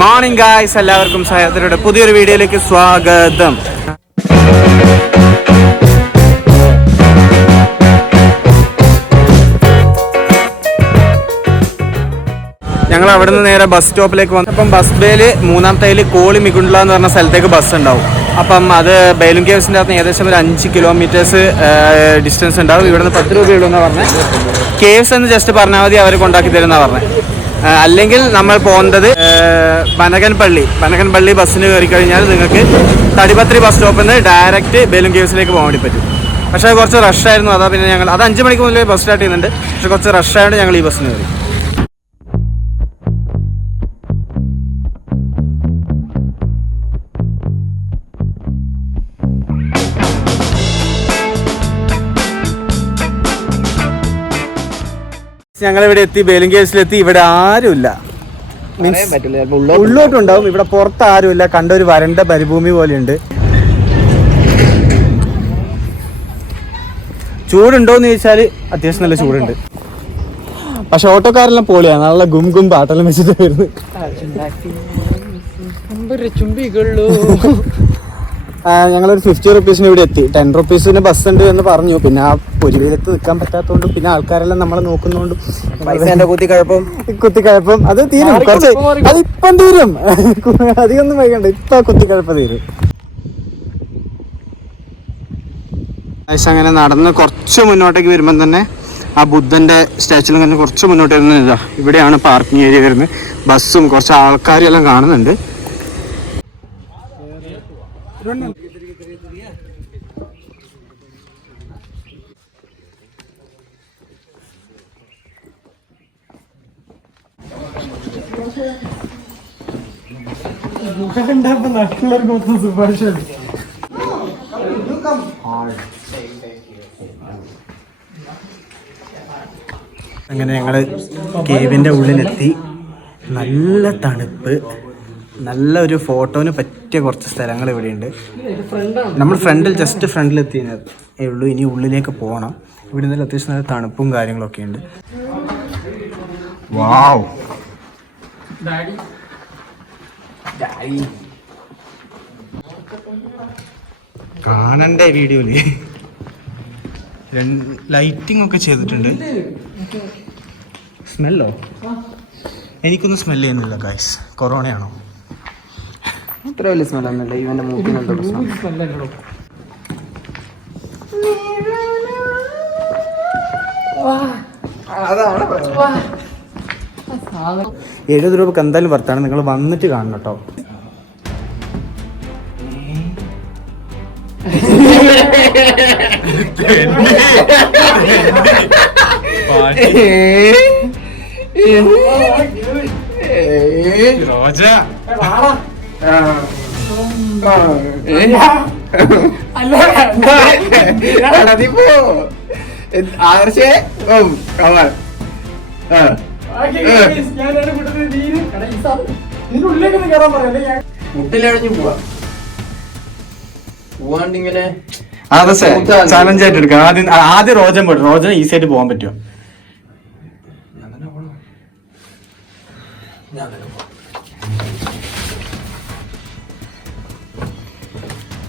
Morning guys, എല്ലാവർക്കും സഹോദരയുടെ പുതിയൊരു വീഡിയോയിലേക്ക് സ്വാഗതം. ഞങ്ങൾ അവിടെ നിന്ന് നേരെ ബസ് സ്റ്റോപ്പിലേക്ക് വന്നു. അപ്പം ബസ് ബേയിൽ മൂന്നാമത്തേൽ കോളി മികുണ്ട്ല എന്ന് പറഞ്ഞ സ്ഥലത്തേക്ക് ബസ് ഉണ്ടാവും. അപ്പം അത് ബൈലും കേവ്സിൻ്റെ അകത്ത് ഏകദേശം ഒരു 5 കിലോമീറ്റേഴ്സ് ഡിസ്റ്റൻസ് ഉണ്ടാവും. ഇവിടെ നിന്ന് 10 രൂപയുള്ളൂ എന്നാണ് പറഞ്ഞത്. കേവ്സ് എന്ന് ജസ്റ്റ് പറഞ്ഞാൽ മതി, അവർ കൊണ്ടാക്കി തരുമെന്നാണ് പറഞ്ഞത്. അല്ലെങ്കിൽ നമ്മൾ പോകുന്നത് പനകൻപള്ളി ബസ്സിന് കയറി കഴിഞ്ഞാൽ നിങ്ങൾക്ക് തടിപത്രി ബസ് സ്റ്റോപ്പിൽ നിന്ന് ഡയറക്റ്റ് ബൈലും കേവ്സിലേക്ക് പോകാൻ വേണ്ടി പറ്റും. പക്ഷേ കുറച്ച് റഷായിരുന്നു. അതാ പിന്നെ ഞങ്ങൾ 5 മണിക്ക് മുതലേ ബസ് സ്റ്റാർട്ട് ചെയ്യുന്നുണ്ട്. പക്ഷേ കുറച്ച് റഷായതുകൊണ്ട് ഞങ്ങൾ ഈ ബസ്സിന് കയറി. ഞങ്ങളിവിടെ എത്തി, ബൈലും കേവ്സിലെത്തി. ഇവിടെ ആരുമില്ല, ഉള്ളോട്ടുണ്ടാവും. ഇവിടെ പുറത്ത് ആരുമില്ല. കണ്ടൊരു വരണ്ട മരുഭൂമി പോലെയുണ്ട്. ചൂടുണ്ടോയെന്ന് ചോദിച്ചാൽ അത്യാവശ്യം നല്ല ചൂടുണ്ട്. പക്ഷെ ഓട്ടോക്കാരെല്ലാം പോളിയാണ്, നല്ല ഗും പാട്ടെല്ലാം വെച്ചിട്ട് വരുന്നത്. ഞങ്ങളൊരു 50 റുപ്പീസിന് ഇവിടെ എത്തി. 10 റുപ്പീസിന് ബസ് ഉണ്ട് എന്ന് പറഞ്ഞു. പിന്നെ ആ പൊരിവെയിലത്ത് നിൽക്കാൻ പറ്റാത്തതുകൊണ്ടും പിന്നെ ആൾക്കാരെല്ലാം നമ്മളെ നോക്കുന്നതുകൊണ്ടും കുത്തിക്കഴപ്പം അത് തീരും. കുറച്ച് അതിപ്പം തീരും, അധികമൊന്നും വൈകണ്ട. ഇപ്പൊ കുത്തിക്കഴപ്പം തീരും. അങ്ങനെ നടന്ന് കുറച്ച് മുന്നോട്ടേക്ക് വരുമ്പം തന്നെ ആ ബുദ്ധന്റെ സ്റ്റാച്യു തന്നെ കുറച്ച് മുന്നോട്ട് വരുന്നത് ഇവിടെയാണ് പാർക്കിംഗ് ഏരിയ വരുന്നത്. ബസ്സും കുറച്ച് ആൾക്കാരും എല്ലാം കാണുന്നുണ്ട്. അങ്ങനെ ഞങ്ങള് കേവിന്റെ ഉള്ളിലെത്തി. നല്ല തണുപ്പ്, നല്ലൊരു ഫോട്ടോന് പറ്റിയ കുറച്ച് സ്ഥലങ്ങൾ ഇവിടെയുണ്ട്. നമ്മൾ ജസ്റ്റ് ഫ്രണ്ടിലെത്തിയേ ഉള്ളൂ. ഇനി ഉള്ളിലേക്ക് പോകണം. ഇവിടെ നിന്ന് അത്യാവശ്യം നല്ല തണുപ്പും കാര്യങ്ങളൊക്കെ ഉണ്ട്. വാവ്, കാണണ്ട വീഡിയോയില് ലൈറ്റിംഗ് ഒക്കെ ചെയ്തിട്ടുണ്ട്. സ്മെല്ലോ? എനിക്കൊന്നും സ്മെല് ചെയ്യുന്നില്ല ഗൈസ്. കൊറോണയാണോ? അത്ര വലിയ സ്മെല്ലൊന്നുമില്ല. ഇവന്റെ മൂക്കിനെന്തോ പ്രശ്നം. 70 രൂപക്ക് എന്തായാലും വർത്താണ്. നിങ്ങൾ വന്നിട്ട് കാണണം കേട്ടോ. മുട്ടിലഴിഞ്ഞു പോവാ. പോവാണ്ടിങ്ങനെ ചലഞ്ച് ആയിട്ട് എടുക്കാം. ആദ്യം റോജൻ പോയിട്ട് റോജൻ ഈസി ആയിട്ട് പോകാൻ പറ്റുമോ?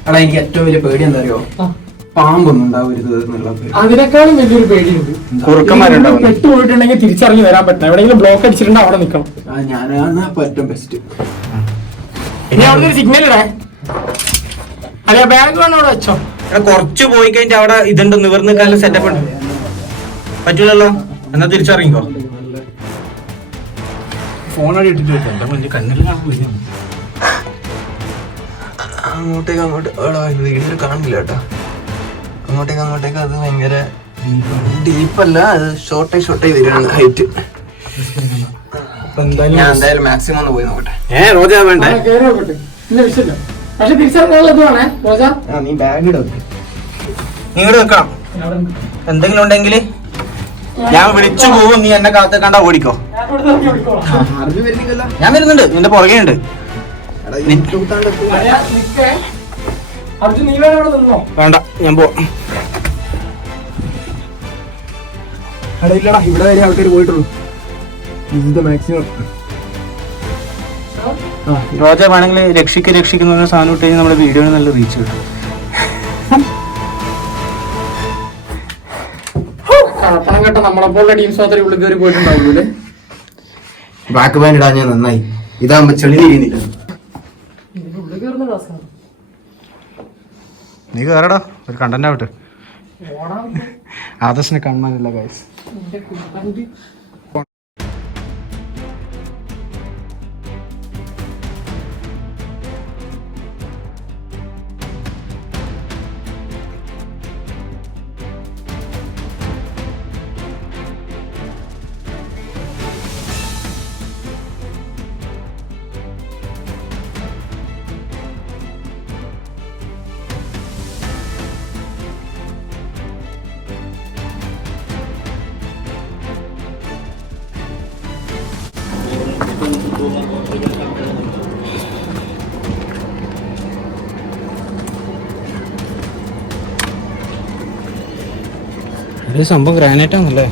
അടാ, എനിക്ക് ഏറ്റവും വലിയ പേടി എന്താ അറിയോ? പാമ്പൊന്നും ഉണ്ടാവരുത് എന്നുള്ള പേടി. അതിനേക്കാളും വലിയൊരു പേടിയുണ്ട്. കുറുക്കന്മാരുണ്ടാവും. പെട്ടുപോയിട്ടുണ്ടെങ്കിൽ തിരിച്ചറിഞ്ഞ് വരാൻ പറ്റില്ല. എവിടെയെങ്കിലും ബ്ലോക്ക് അടിച്ചിട്ടുണ്ടെങ്കിൽ അവിടെ നിൽക്കണം. ഞാനാണ് ഏറ്റവും ബെസ്റ്റ്. ഇനി അവിടെ ഒരു സിഗ്നൽ ഇടേ. അല്ലെ ബാഗ് വേണോ അവിടെ വെച്ചോ? കുറച്ച് പോയി കഴിഞ്ഞിട്ട് അവിടെ ഇതുണ്ട്, നിവർന്ന് കാലം സെറ്റപ്പ് ഉണ്ട്. പറ്റൂലല്ലോ, എന്നാ തിരിച്ചറിയിക്കോ. ഫോണോടെ ഇട്ടിട്ട് വെച്ചോ. കണ്ണെല്ലാം അങ്ങോട്ടേക്ക് വീഡിയോ കാണില്ല കേട്ടോ. അങ്ങോട്ടേക്ക് അത് ഭയങ്കര ഡീപ്പല്ല, അത് ഷോർട്ടായി വരികയാണ് ഹൈറ്റ്. ഞാൻ എന്തായാലും മാക്സിമം ഒന്ന് പോയി നോക്കട്ടെ. റോജ വേണ്ടേ? നീ ബാഗ് ഇടും, നീ ഇങ്ങോട്ട് വെക്കണം. എന്തെങ്കിലും ഉണ്ടെങ്കിൽ ഞാൻ വിളിച്ചു പോകും. നീ എന്നെ കാത്ത് കണ്ടാ ഓടിക്കോ. ഞാൻ വരുന്നുണ്ട്, നിന്റെ പുറകെ ഉണ്ട്. വേണ്ട, ഞാൻ പോ. ഇല്ലടാ, ഇവിടെ വരെ ആൾക്കാർ പോയിട്ടുള്ളൂ. മാക്സിമം റോജ വേണമെങ്കിൽ രക്ഷിക്കുന്ന സാധനം ഇട്ട് കഴിഞ്ഞാൽ നമ്മുടെ വീഡിയോന് നല്ല റീച്ച് കിട്ടും. നമ്മളെപ്പോലുള്ള ടീംസ് മാത്രമേ ഉള്ളിൽ കയറി പോയിട്ടുണ്ടാവുള്ളൂ. ബാക്ക് ബാൻഡ് ഇടാൻ ഞാൻ നന്നായി. ഇതാകുമ്പോ ചെളി തിരിയുന്നില്ല. നീ കയറടാ, ഒരു കണ്ടന്റ് ആവട്ടെ. ആദർശിനെ കാണാനില്ല ഗൈസ്. ഒരു സംഭവം ഗ്രാനൈറ്റ് ആണല്ലേ?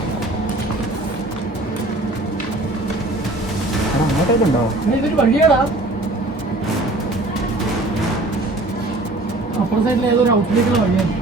ഇതൊരു വഴിയാടാ. അപ്പുറത്തെ സൈഡിൽ ഏതൊരു ഔട്ടിലേക്കുള്ള വഴിയാണ്.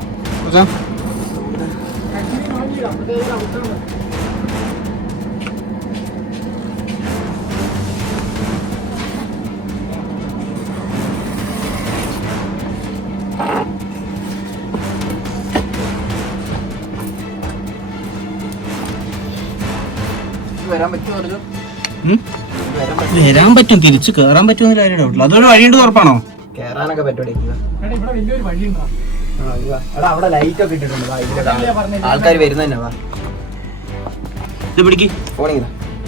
വരാൻ പറ്റും, തിരിച്ച് കേറാൻ പറ്റുമെന്ന് കാര്യം ഡൗട്ടില്ല. അതൊരു വഴിയുണ്ട് ഉറപ്പാണോ? കേറാനൊക്കെ പറ്റും. ഇവിടെ വലിയൊരു വഴിയുണ്ടോ? അവിടെ ലൈറ്റ് ഒക്കെ ഇട്ടിട്ടുണ്ട്. ആൾക്കാർ വരുന്ന തന്നെ. വാ, ഇത് പിടിക്ക്.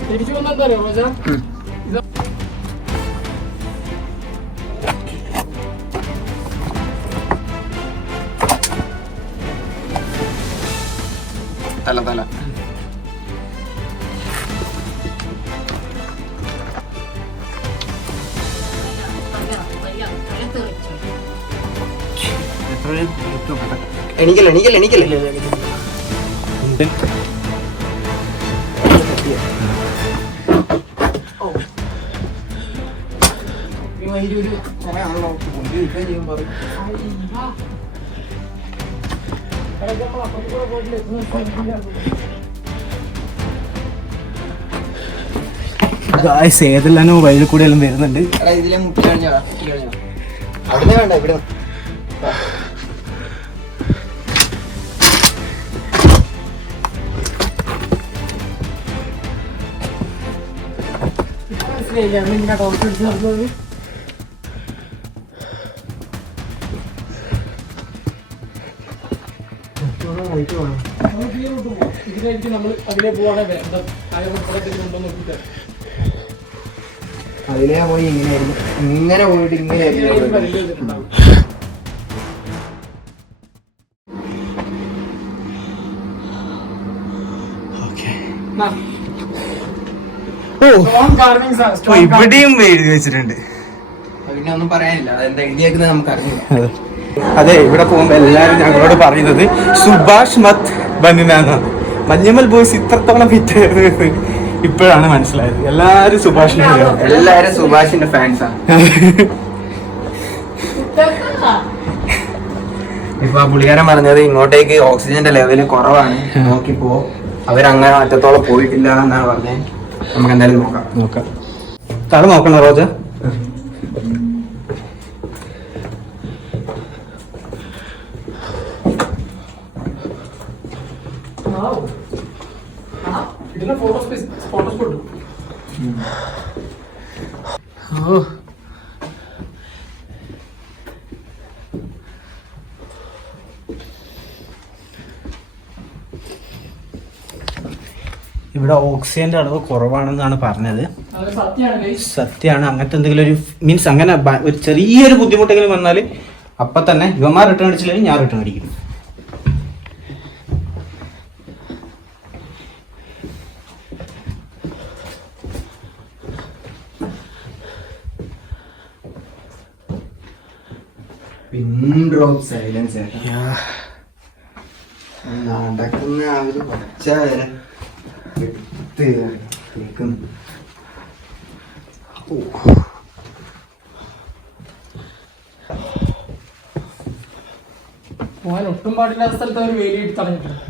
തിരിച്ചു വന്നെന്താ റോജ? തല എണീക്കല്ലേ. ഏതെല്ലാനോ വഴിയിൽ കൂടെ എല്ലാം വരുന്നുണ്ട്. ഇതിലെ മുട്ടി കഴിഞ്ഞാ അവിടെ വേണ്ട, ഇവിടെ അതിലേ പോയി ഇങ്ങനെ പോയിട്ട് ഇങ്ങനെ ഇവിടെയും എഴുതി വെച്ചിട്ടുണ്ട്. പിന്നെ ഒന്നും പറയാനില്ല, അതെന്താ എഴുതിയേക്കുന്നത് നമുക്കറിയില്ല. അതെ, ഇവിടെ പോകുമ്പോ എല്ലാരും ഞങ്ങളോട് പറയുന്നത് സുഭാഷ് മത് ബനിനാണ്. മഞ്ഞമ്മൽ ബോയ്സ് ഇത്രത്തോളം ഫിറ്റ് ഇപ്പോഴാണ് മനസ്സിലായത്. എല്ലാരും സുഭാഷിന്റെ ഫാൻസാണ്. ഇപ്പൊ പുള്ളിക്കാരൻ പറഞ്ഞത് ഇങ്ങോട്ടേക്ക് ഓക്സിജന്റെ ലെവല് കുറവാണ്, നോക്കിപ്പോ അവരങ്ങനെ അറ്റത്തോളം പോയിട്ടില്ല എന്നാണ് പറഞ്ഞത്. നമുക്ക് എന്തായാലും നോക്കാം. തല നോക്കണോ റോജ? ഇവിടെ ഓക്സിജന്റെ അളവ് കുറവാണെന്നാണ് പറഞ്ഞത്. സത്യമാണ്. അങ്ങനത്തെ എന്തെങ്കിലും ഒരു മീൻസ് അങ്ങനെ ഒരു ചെറിയൊരു ബുദ്ധിമുട്ടെങ്കിലും വന്നാൽ അപ്പൊ തന്നെ ഇവന്മാർ റിട്ടേൺ അടിച്ചില്ലെങ്കിൽ ഞാൻ റിട്ടേൺ അടിക്കും. നടക്കുന്ന ആ ഒരു പച്ച വരെ പോകാൻ ഒട്ടും പാടില്ലാത്ത സ്ഥലത്ത് ഒരു വേലി ഇട്ട് തടഞ്ഞിട്ടുണ്ട്.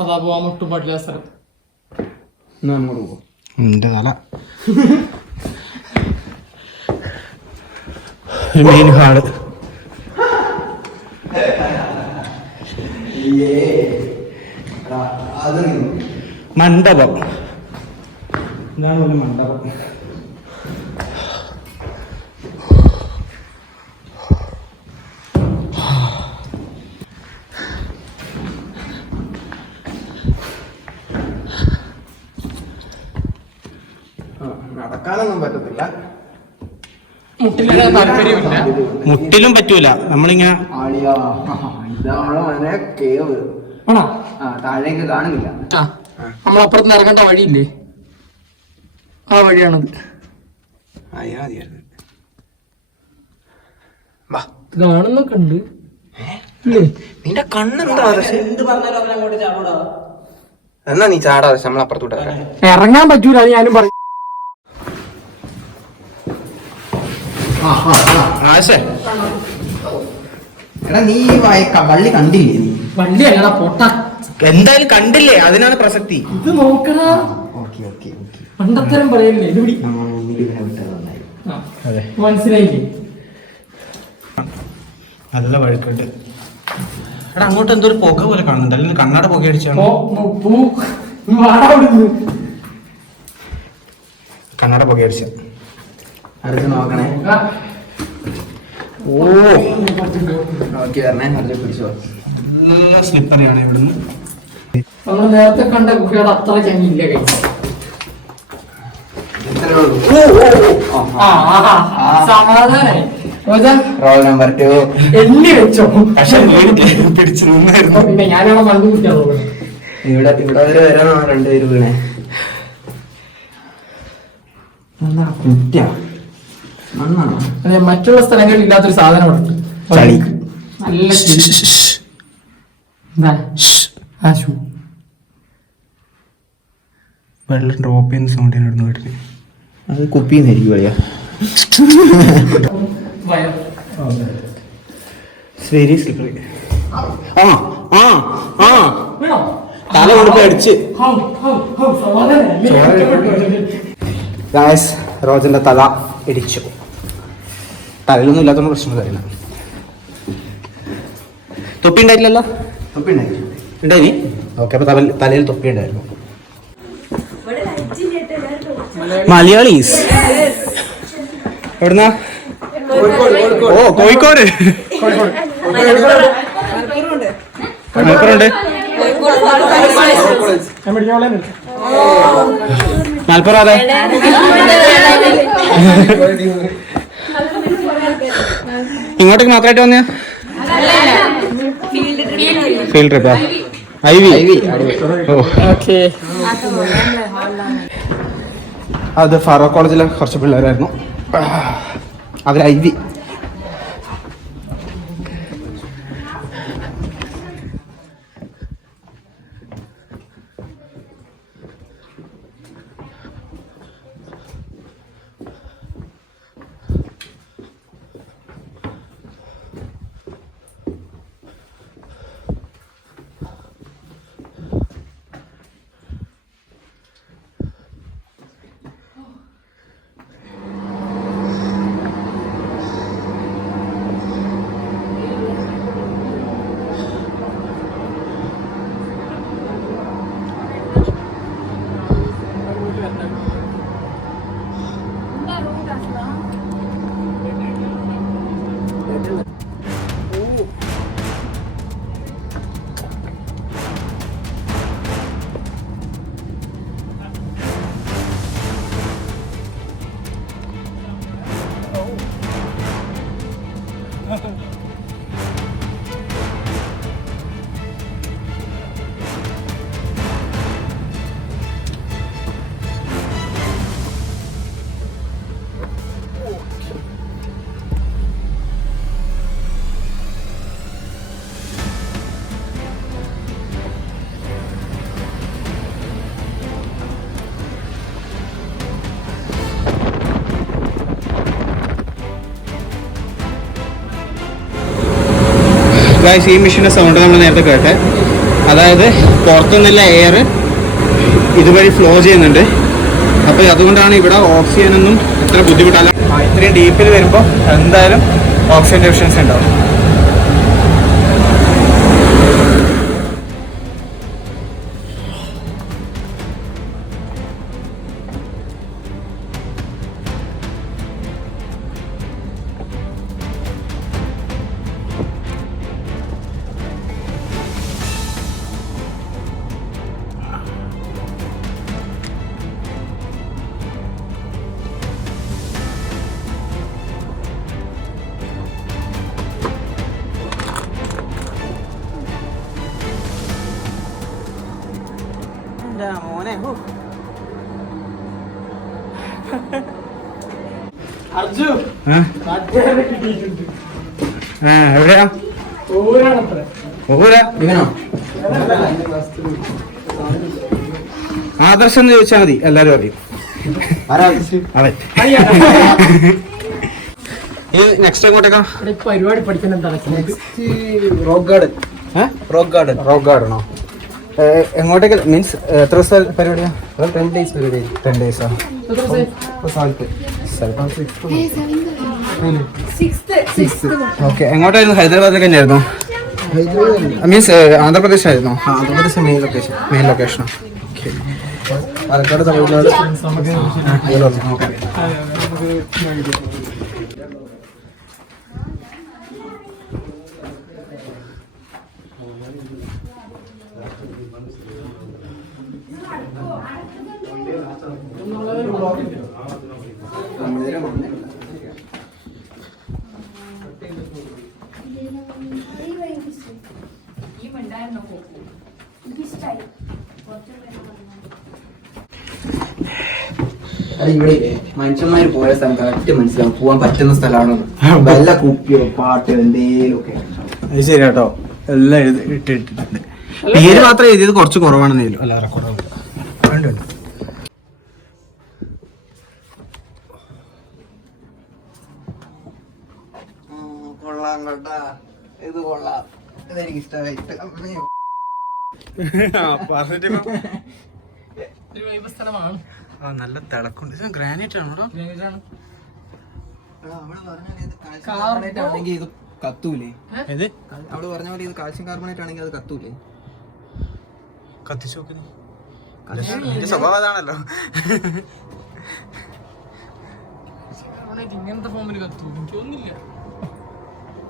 അതാ പോവാൻ ഒട്ടും പാടില്ലാത്ത സ്ഥലം. അങ്ങോട്ട് പോകും. എന്റെ തല മെയിൻ ഹാള് മണ്ഡപം. ഇതാണ് ഒരു മണ്ഡപം. നടക്കാനൊന്നും പറ്റത്തില്ല, താല്പര്യമില്ല. മുട്ടിലും പറ്റൂല. നമ്മളിങ്ങനെ ഇതാണ് കേവ്. ആണോ? താഴേക്ക് കാണുന്നില്ല. നമ്മളപ്പുറത്ത് ഇറങ്ങേണ്ട വഴിയില്ലേ, ആ വഴിയാണത്. കാണുന്നൊക്കെ ഉണ്ട്. നിന്റെ കണ്ണെന്താ? എന്നാ നീ ചാടാതെ നമ്മളപ്പുറത്തോട്ട് ഇറങ്ങാൻ പറ്റൂല, അത് ഞാനും പറയും. എടാ നീ വള്ളി കണ്ടില്ലേ? നീ വണ്ടി അല്ലടാ പൊട്ട. എന്തായാലും കണ്ടില്ലേ, അതിനാണ് പ്രസക്തി. ഇത് നോക്കടാ. ഓക്കെ ഓക്കെ ഓക്കെ, പണ്ടത്തരം പറയല്ലേ. ഇത് പിടി. അതെ, മനസ്സിലായില്ലേ? നല്ല വഴുക്കുണ്ട്. എടാ അങ്ങോട്ട് എന്തോ ഒരു പുക പോലെ കാണുന്നുണ്ട്, അല്ലെങ്കിൽ കണ്ണാട പുക അടിച്ചാണ്. കണ്ണാട പുക അടിച്ച അടുത്ത് നോക്കണേ. ഓ നോക്കി വരണേ, അടുത്ത് പിടിച്ചോ. നല്ല സ്ലിപ്പറിയാണ് ഇവിടുന്ന്. നമ്മൾ നേരത്തെ കണ്ട കുട്ടികൾ അത്ര ചങ്ങില്ല കൈ. സമാധാനായി. റോൾ നമ്പർ 2 എണ്ണി വെച്ചോ. പക്ഷെ പിടിച്ചിരുന്നായിരുന്നു. പിന്നെ ഞാനാണ് മറന്നു കുട്ടിയാണോ. ഇവിടെ വരെ വരാനോ രണ്ടുപേര് വീണേ. എന്താ കുറ്റ മണ്ണാണോ? അതെ, മറ്റുള്ള സ്ഥലങ്ങളിൽ ഇല്ലാത്തൊരു സാധനം ഉണ്ട്. ചളി. നല്ല ആശു വെള്ളം ഡ്രോപ്പ് ചെയ്യുന്ന സൗണ്ട് ഇവിടുന്ന് വരുന്നത്. അത് കുപ്പിന്നായിരിക്കും കളിയാ. Very slippery. തല കൊടുത്ത് അടിച്ച് റോജന്റെ തല ഇടിച്ചു. തലയിലൊന്നും ഇല്ലാത്തതുകൊണ്ട് പ്രശ്നം കാര്യമില്ല. തൊപ്പി ഉണ്ടായില്ലല്ലോ? ഉണ്ടായി. ഓക്കെ, അപ്പൊ തലയിൽ തൊപ്പി ഉണ്ടായിരുന്നു. മലയാളീസ് എവിടുന്നാ? ഓ കോഴിക്കോട്. മലപ്പുറമുണ്ട്, മലപ്പുറം. അതെ, ഇങ്ങോട്ടേക്ക് മാത്രമായിട്ട് വന്നേ? ഫീൽഡ് ട്രിപ്പാ? ഐവി. ഓക്കെ. അത് ഫാറൂഖ് കോളേജിലെ കുറച്ച് പിള്ളേരായിരുന്നു. അവർ ഐവി. ഗായ്സ് ഈ മെഷീൻ്റെ സൗണ്ട് നമ്മൾ നേരത്തെ കേട്ടെ, അതായത് പുറത്തുനിന്നുള്ള എയർ ഇതുവഴി ഫ്ലോ ചെയ്യുന്നുണ്ട്. അപ്പോൾ അതുകൊണ്ടാണ് ഇവിടെ ഓക്സിജനൊന്നും ഇത്ര ബുദ്ധിമുട്ടല്ല. ഇത്രയും ഡീപ്പിൽ വരുമ്പോൾ എന്തായാലും ഓക്സിജൻ ഡെഫിഷ്യൻസി ഉണ്ടാവും. മോനെ അർജു എവിടെയാ ഇവനോ? ആദർശം എന്ന് ചോദിച്ചാൽ മതി, എല്ലാരും അറിയും. അവൻ ഈ നെക്സ്റ്റ് എങ്ങോട്ടേക്കാ പരിപാടി പഠിക്കുന്നുണ്ടാണ്. Rock garden. റോക്ക് ഗാർഡനോ? എങ്ങോട്ടേക്ക് മീൻസ് എത്ര ദിവസം പരിപാടിയാ? 10 days പരിപാടി. 10 ഡേയ്സാ? ഓക്കെ. എങ്ങോട്ടായിരുന്നു? ഹൈദരാബാദിലേക്ക് തന്നെയായിരുന്നു? മീൻസ് ആന്ധ്രാപ്രദേശ് ആയിരുന്നോ? Andhra Pradesh main location. മെയിൻ ലൊക്കേഷനോ? ഓക്കെ. പാലക്കാട്, തമിഴ്നാട്. ഇവിടെ മനുഷ്യന്മാര് പോയ സ്ഥലം കറക്റ്റ് മനസ്സിലാവും, പോവാൻ പറ്റുന്ന സ്ഥലമാണോ. വല്ല കുപ്പിയോ പാട്ട് എന്തേലും ഒക്കെ. അത് ശരി കേട്ടോ, എല്ലാം ഇട്ടിട്ടുണ്ട്. പേര് മാത്രം എഴുതിയത് കുറച്ച് കുറവാണെന്നേ ഉള്ളൂ. അല്ല കുറവ് ഉണ്ട്. കൊള്ളാം കേട്ടാ, ഇത് കൊള്ളാം, ഇതെനിക്ക് ഇഷ്ടമായി. സ്ഥലമാണ്. നല്ല തിളക്കുണ്ട്. ഇത് ഗ്രാനൈറ്റ് ആണോ? ആണെങ്കിൽ ഇത് കത്തൂലേ? ഏത്? അവിടെ പറഞ്ഞ പോലെ ഇത് കാൽസ്യം കാർബണേറ്റ് ആണെങ്കിൽ അത് കത്തൂലേ? കത്തിച്ചു നോക്കുന്നു. സ്വഭാവം അതാണല്ലോ. ഇങ്ങനത്തെ ഫോമിൽ കത്തു എനിക്കൊന്നുമില്ല.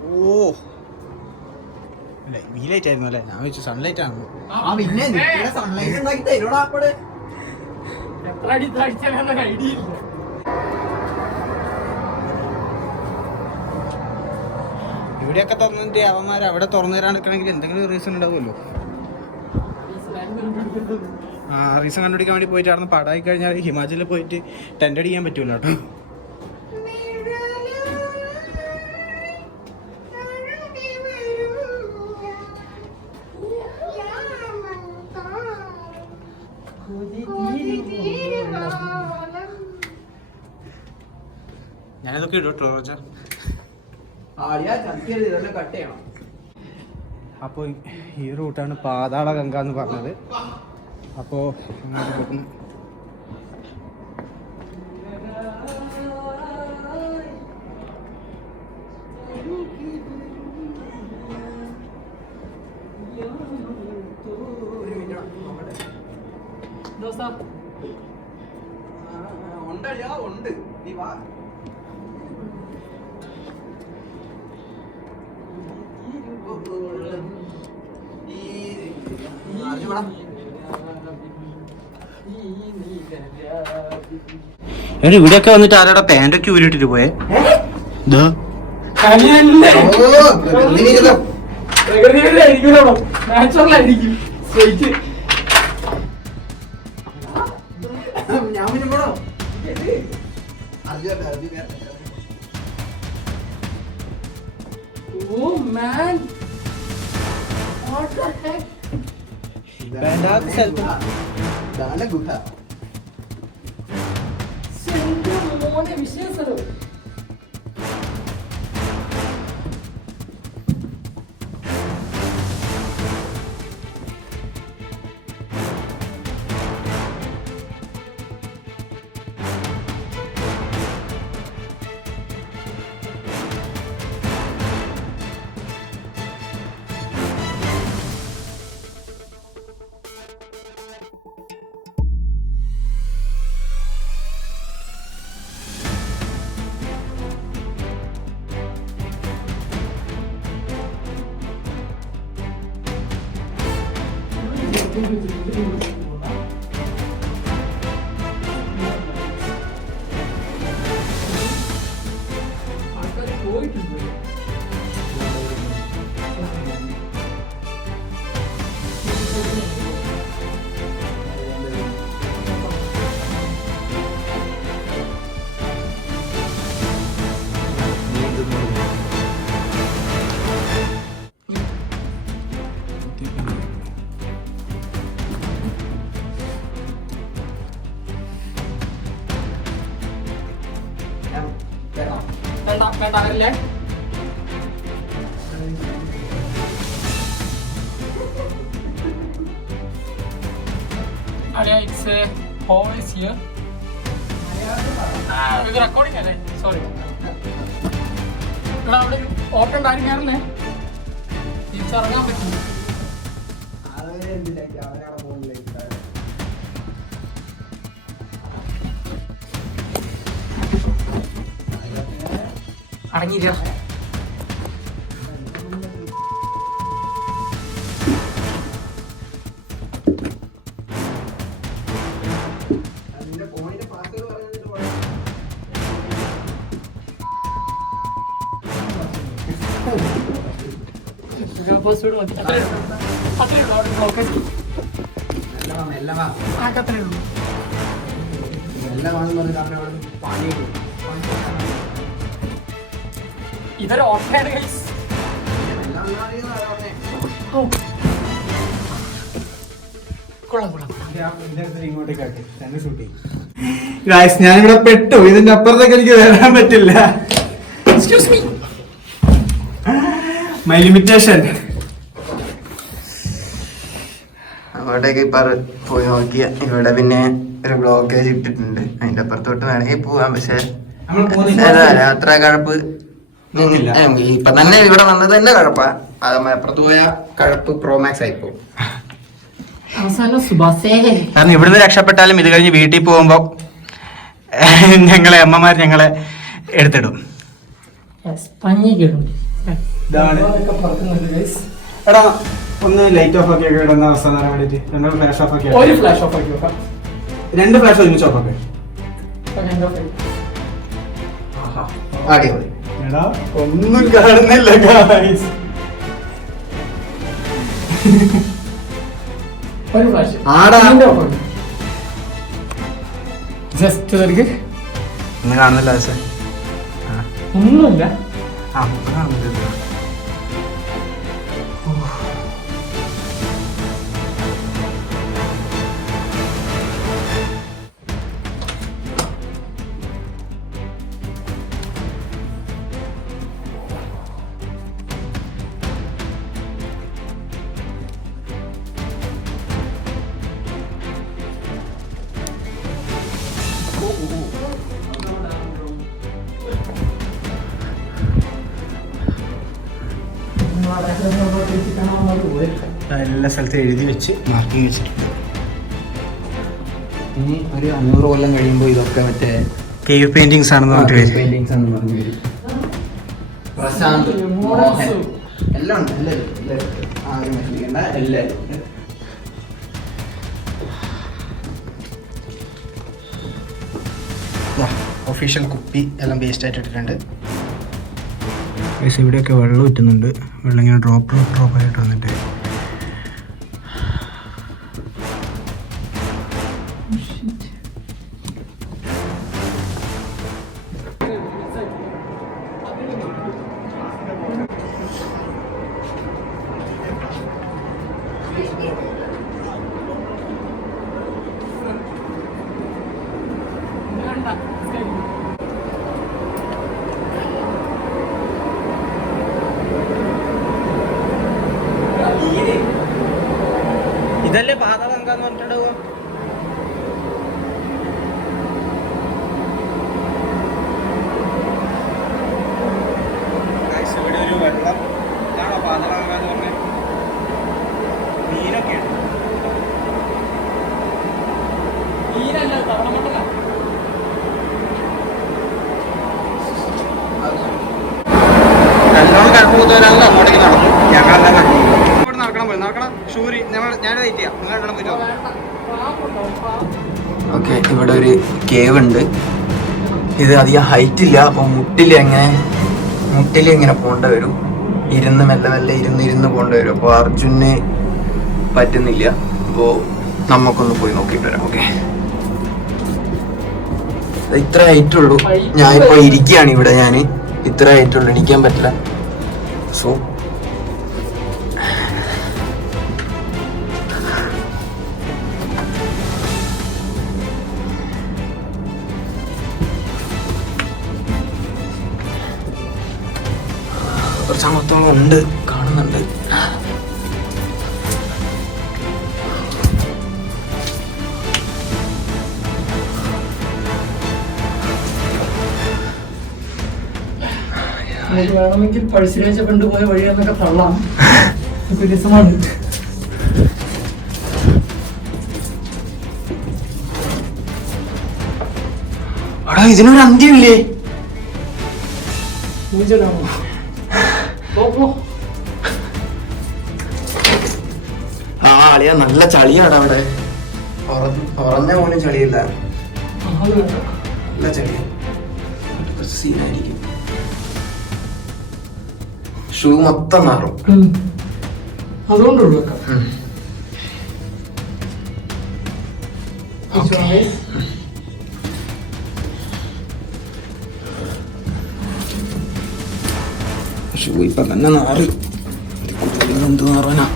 ഓ വീലൈറ്റ് ആയിരുന്നു അല്ലേ? ഞാൻ വെച്ചു സൺലൈറ്റ് ആണോ? പിന്നെ സൺലൈറ്റ് ഉണ്ടാക്കി തരുവാ. അപ്പോഴ് എത്ര അടി താഴ്ച ഐഡിയ ഇല്ല. ഇവിടെയൊക്കെ തുറന്നിട്ട് അവന്മാർ അവിടെ തുറന്നു തരാൻ നിൽക്കണമെങ്കിൽ എന്തെങ്കിലും റീസൺ ഉണ്ടാവുമല്ലോ. ആ റീസൺ കണ്ടുപിടിക്കാൻ വേണ്ടി പോയിട്ട് അവിടെ പടായി കഴിഞ്ഞാൽ ഹിമാചലിൽ പോയിട്ട് ടെൻ്റ് അടിക്കാൻ പറ്റൂല കേട്ടോ. ഞാനിതൊക്കെ ഇടട്ടോ റോജ. അപ്പോൾ ഈ റൂട്ടാണ് പാതാള ഗംഗ എന്ന് പറഞ്ഞത്. അപ്പോൾ ഉണ്ട്. നീ വാ. ഇവിടെയൊക്കെ വന്നിട്ട് ആരാടെ പാൻറ്റൊക്കെ ഊരിട്ടിട്ട് പോയേ? നാച്ചുറലായിരിക്കും. Oh man, what the heck? മോനെ വിശേഷോ It's a hole is here. It's recording, അല്ലേ? Sorry. ഇവിടെ അവിടെ ഓപ്പൺ കാര്യം കയറല്ലേ? തിരിച്ചിറങ്ങാൻ പറ്റില്ല. അടങ്ങിയില്ല. ഇതൊരു ഓട്ടയാണ് ഗൈസ്. ഞാനിവിടെ പെട്ടു. ഇതിന്റെ അപ്പുറത്തേക്ക് എനിക്ക് വരാൻ പറ്റില്ല. Excuse me. My limitation. അങ്ങോട്ടേക്ക് പോയി നോക്കിയ ഇവിടെ പിന്നെ ഒരു ബ്ലോക്കേജ് ഇട്ടിട്ടുണ്ട്. അതിന്റെ അപ്പുറത്തോട്ട് വേണമെങ്കിൽ പോവാം. പക്ഷെ യാത്ര കഴപ്പ് ഇപ്പൊ തന്നെ ഇവിടെ വന്നത് തന്നെ കഴപ്പാ. അത് അപ്പുറത്ത് പോയ കഴപ്പ് പ്രോമാക്സ് ആയിപ്പോ. കാരണം ഇവിടുന്ന് രക്ഷപ്പെട്ടാലും ഇത് കഴിഞ്ഞ് വീട്ടിൽ പോകുമ്പോ അമ്മമാർ ഞങ്ങളെ എടുത്തിടും. എടാ ഒന്ന് ലൈറ്റ് ഓഫ് ആക്കി ഇടുന്ന അവസ്ഥ തരാൻ വേണ്ടിട്ട് രണ്ട് ഫ്ലാഷ് ഓഫ് ആക്കി. ഒരു ഫ്ലാഷ് ഓഫ് ആക്കി വെക്കാം. രണ്ട് ഫ്ലാഷ് ഒരുമിച്ച് ഓഫ് ആക്കി. അടിപൊളി. എടാ ഒന്നും കാണുന്നില്ല ഗൈസ്. ഒരു ഫ്ലാഷ് ആടാ ജസ്റ്റ് ഒന്നും കാണുന്നില്ല. ഒന്നുമില്ല. കാണുന്നില്ല. എല്ലാ സ്ഥലത്തും എഴുതി വെച്ച് മാർക്കിങ് വെച്ചിട്ടുണ്ട്. ഇനി ഒരു 500 കൊല്ലം കഴിയുമ്പോൾ ഇതൊക്കെ മറ്റേ കേവ് പെയിന്റിങ്സ് ആണെന്ന് പറഞ്ഞിട്ട് പെയിന്റിങ്സ് ആണെന്ന് പറഞ്ഞു വരും. പ്രശാന്ത് എല്ലാം ഉണ്ട്. എല്ലാവരും ആരും വിഷമിക്കേണ്ട. എല്ലാവരും ഒഫീഷ്യൽ കുപ്പി എല്ലാം വേസ്റ്റ് ആയിട്ട് ഇട്ടിട്ടുണ്ട്. ഇവിടെയൊക്കെ വെള്ളം ഊറ്റുന്നുണ്ട്. വെള്ളം ഇങ്ങനെ ഡ്രോപ്പ് ആയിട്ട് വന്നിട്ട് ഇതല്ലേ പാതകങ്കാന്ന് പറഞ്ഞിട്ടുണ്ടാവുക. ഇവിടെ ഒരു വെള്ളം ഇതാണോ പാതകങ്കാന്ന് പറഞ്ഞത്? മീനൊക്കെയാണ്. മീനല്ല തവളമട്ടല. ഓക്കെ, ഇവിടെ ഒരു കേവ് ഉണ്ട്. ഇത് അധികം ഹൈറ്റ് ഇല്ല, അപ്പോൾ മുട്ടിൽ ഇങ്ങനെ പോകേണ്ട വരും. ഇരുന്ന് മെല്ലെ മെല്ലെ ഇരുന്ന് പോകേണ്ടി വരും. അപ്പോൾ അർജുന് പറ്റുന്നില്ല. അപ്പോൾ നമുക്കൊന്ന് പോയി നോക്കിയിട്ട് വരാം. ഓക്കെ, ഇത്ര ഹൈറ്റ് ഉള്ളൂ. ഞാനിപ്പോൾ ഇരിക്കുകയാണ് ഇവിടെ. ഞാൻ ഇത്ര ഹൈറ്റ് ഉള്ളൂ, എണീക്കാൻ പറ്റില്ല. സോ കുറച്ചങ്ങത്തോളം ഉണ്ട്, കാണുന്നുണ്ട്. വേണമെങ്കിൽ പഴശ്ശിരാജ കൊണ്ടുപോയ വഴിയെന്നൊക്കെ തള്ളാം. രസമാണ്. എടാ, ഇതിനൊരു അന്ത്യമില്ലേ? ആ അളിയ, നല്ല ചളിയാണ് അവിടെ. ഉറഞ്ഞ പോലും ചളിയില്ല, നല്ല ചളിയാണ്. കുറച്ച് സീനായിരിക്കും. ഷൂ മൊത്തം മാറും. അതുകൊണ്ടുള്ളൂ. ഷൂ ഇപ്പൊ തന്നെ നാറി. എന്ത് നാറാനാ?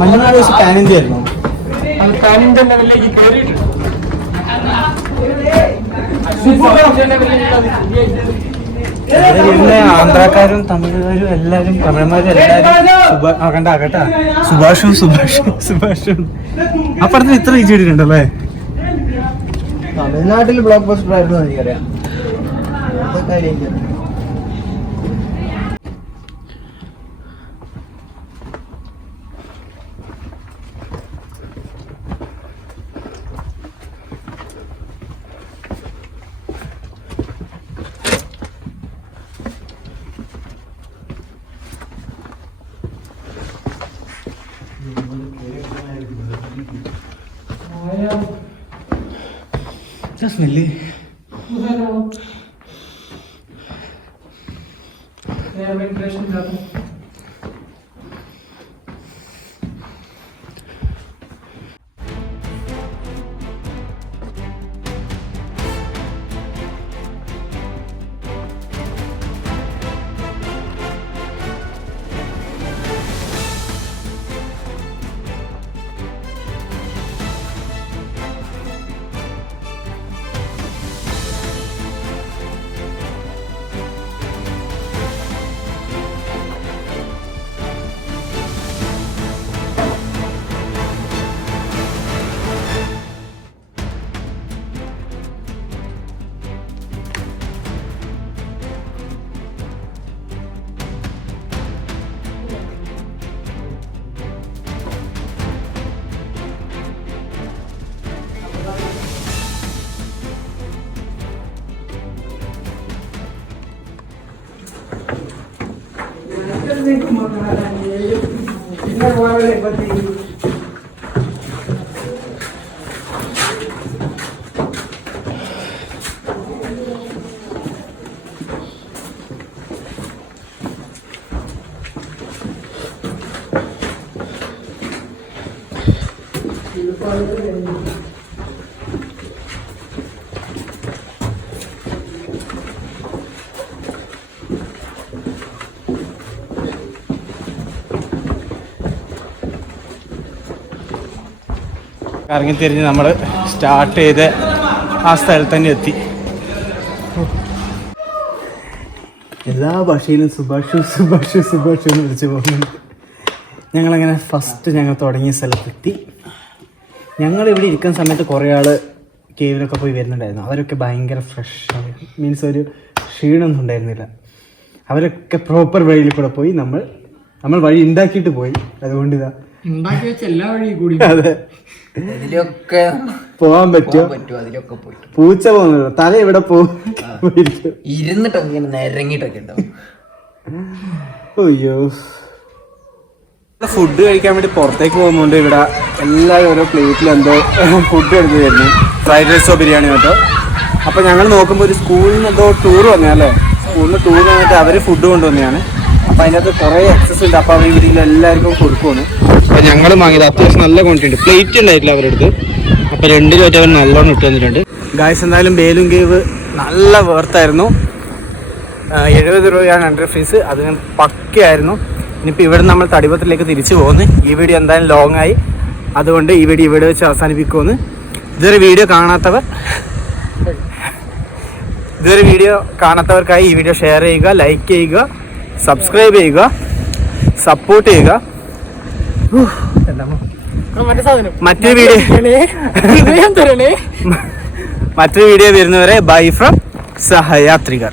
മഞ്ഞനാട് വെച്ച് പാനിന്റെ ആയിരുന്നു. പാനിന്റെ ലെവലിലേക്ക് കയറിയിട്ടുണ്ട്. ആന്ധ്രാക്കാരും തമിഴുകാരും എല്ലാരും, തമിഴന്മാരും എല്ലാരും സുഭാഷും ആ പടത്തിൽ ഇത്ര റീച്ച് ചെയ്തിട്ടുണ്ടല്ലേ? തമിഴ്നാട്ടിൽ ബ്ലോക്ക് ബസ്റ്റർ ആയിരുന്നു എനിക്കറിയാം. Smell Gracias. കറങ്ങിത്തിരിഞ്ഞ് നമ്മൾ സ്റ്റാർട്ട് ചെയ്ത് ആ സ്ഥലത്ത് തന്നെ എത്തി. എല്ലാ ഭാഷയിലും സുഭാഷ് സുഭാഷ് സുഭാഷ് എന്ന് വിളിച്ച് പോകുന്നുണ്ട്. ഞങ്ങളങ്ങനെ ഫസ്റ്റ് ഞങ്ങൾ തുടങ്ങിയ സ്ഥലത്തെത്തി. ഞങ്ങളിവിടെ ഇരിക്കുന്ന സമയത്ത് കുറേ ആൾ കേവിലൊക്കെ പോയി വരുന്നുണ്ടായിരുന്നു. അവരൊക്കെ ഭയങ്കര ഫ്രഷാണ്, മീൻസ് ഒരു ക്ഷീണമൊന്നും ഉണ്ടായിരുന്നില്ല. അവരൊക്കെ പ്രോപ്പർ വഴിയിൽ കൂടെ പോയി. നമ്മൾ വഴി ഉണ്ടാക്കിയിട്ട് പോയി. അതുകൊണ്ട് ഇതാ ഉണ്ടാക്കി വെച്ച എല്ലാ വഴിയും കൂടി അതെ ഇതിലൊക്കെ പോവാൻ പറ്റുമോ? അതിലൊക്കെ പോയിട്ട് പൂച്ച പോകുന്നുണ്ടോ? തല ഇവിടെ പോയിരിക്കും. ഇരുന്നിട്ടൊക്കെ ഇങ്ങനെ നിരങ്ങിട്ടൊക്കെ ഉണ്ടാവും. അയ്യോ, ഫുഡ് കഴിക്കാൻ വേണ്ടി പുറത്തേക്ക് പോകുന്നുണ്ട്. ഇവിടെ എല്ലാവരും ഓരോ പ്ലേറ്റിൽ എന്തോ ഫുഡ് എടുത്ത് തരുന്നു. ഫ്രൈഡ് റൈസോ ബിരിയാണി കേട്ടോ. അപ്പോൾ ഞങ്ങൾ നോക്കുമ്പോൾ ഒരു സ്കൂളിൽ നിന്ന് എന്തോ ടൂർ വന്നതല്ലേ, സ്കൂളിൽ നിന്ന് ടൂർ വന്നിട്ട് അവർ ഫുഡ് കൊണ്ടുവന്നതാണ്. അപ്പോൾ അതിനകത്ത് കുറേ എക്സസ് ഉണ്ട്. അപ്പോൾ അവർ ഇവിടെ എല്ലാവർക്കും കൊടുക്കുമെന്ന്. അപ്പോൾ ഞങ്ങൾ വാങ്ങിയത് അത്യാവശ്യം നല്ല ക്വാണ്ടിറ്റി ഉണ്ട്. പ്ലേറ്റ് ഉണ്ടായിട്ടില്ല അവരുടെ അടുത്ത്. അപ്പോൾ 2 രൂപ അവർ നല്ലോണം ഇട്ട് തന്നിട്ടുണ്ട്. ഗായ്സ്, എന്തായാലും ബേലും കേവ് നല്ല വേർത്തായിരുന്നു. 70 രൂപയാണ് എൻട്രി ഫീസ്. അത് പക്കയായിരുന്നു. ഇനിയിപ്പോൾ ഇവിടെ നമ്മൾ തടിപത്രത്തിലേക്ക് തിരിച്ചു പോകുന്നു. ഈ വീഡിയോ എന്തായാലും ലോങ് ആയി, അതുകൊണ്ട് ഈ വീഡിയോ ഇവിടെ വെച്ച് അവസാനിപ്പിക്കുമെന്ന്. ഇതൊരു വീഡിയോ കാണാത്തവർക്കായി ഈ വീഡിയോ ഷെയർ ചെയ്യുക, ലൈക്ക് ചെയ്യുക, സബ്സ്ക്രൈബ് ചെയ്യുക, സപ്പോർട്ട് ചെയ്യുക. മറ്റൊരു വീഡിയോ വരുന്നവരെ ബൈ ഫ്രം സഹയാത്രികർ.